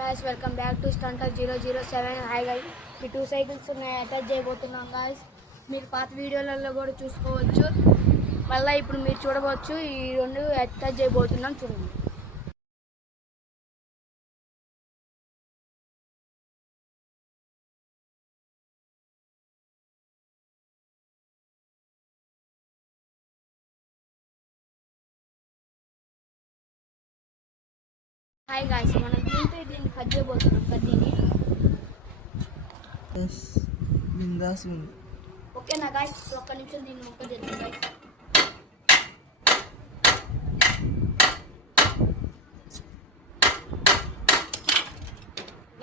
guys, welcome back to Stunter 007. Hi guys, ఈ 2 సైకిల్స్ ఉన్నాయి అటాచ్ చేయబోతున్నాం guys. మీరు పాత వీడియోలలో కూడా చూసుకోవచ్చు. మళ్ళీ ఇప్పుడు మీరు చూడవచ్చు ఈ రెండు అటాచ్ చేయబోతున్నాం చూడండి. హాయ్ గాయ్స్, మనం దీన్ని కట్ చేయబోతున్నాం కడ్డీని. ఓకేనా గాయ్స్, ఒక్క నిమిషం దీన్ని ముక్క చేద్దాం గాయ్స్.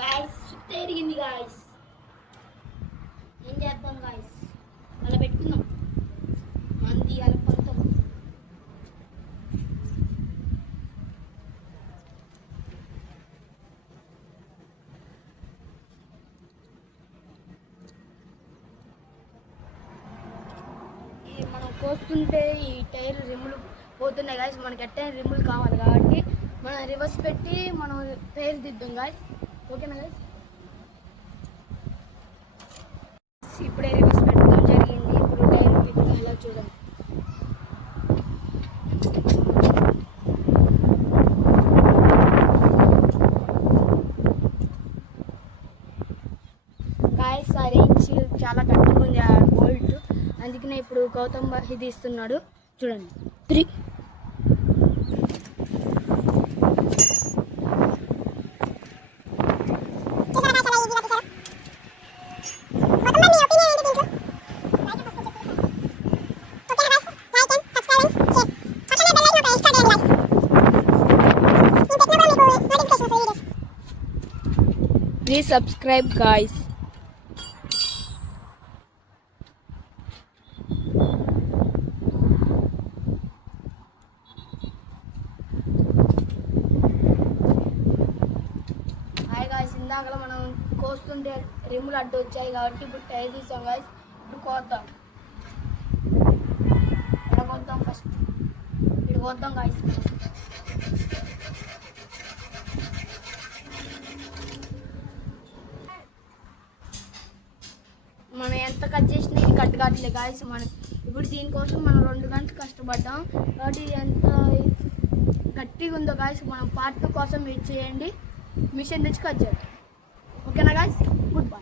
గాయ్స్ తిరిగింది గాయ్స్. ఏం చేద్దాం గాయ్స్, అలా పెట్టుకుందాం. మంది అలా పంతం. మనం కోస్తుంటే ఈ టైర్ రిమ్ములు పోతున్నాయి గాయస్. మనకి ఎట్టైనా రిమ్ములు కావాలి కాబట్టి మనం రివర్స్ పెట్టి మనం టైర్ దిద్దాం గాయస్. ఓకేనా గాయస్, ఇప్పుడే రివర్స్ పెట్టడం జరిగింది. ఇప్పుడు టైర్ తిప్పుతాం, ఇలా చూడండి. గాయస్ ఆ రేంజ్ చాలా గట్టిగా ఉంది ఆ బోల్ట్, అందుకనే ఇప్పుడు గౌతమ్ ఇది ఇస్తున్నాడు చూడండి. 3 Please subscribe guys. ఇందాక మనం కోస్తుంటే రిమ్ములు అడ్డు వచ్చాయి కాబట్టి ఇప్పుడు టైర్ తీసాం గాయస్. ఇప్పుడు కోద్దాం. ఇలా కోద్దాం, ఫస్ట్ ఇప్పుడు కోద్దాం గాయస్. మనం ఎంత కట్ చేసినా ఇది కట్ కావట్లేదు గాయస్. మనం ఇప్పుడు దీనికోసం మనం 2 గంటలు కష్టపడ్డాం కాబట్టి ఎంత గట్టిగా ఉందో గాయస్. మనం పార్ట్ 2 కోసం వెయిట్ చేయండి. మిషన్ తెచ్చి కట్ చేద్దాం. ఓకేనా గాయస్, గుడ్ బై.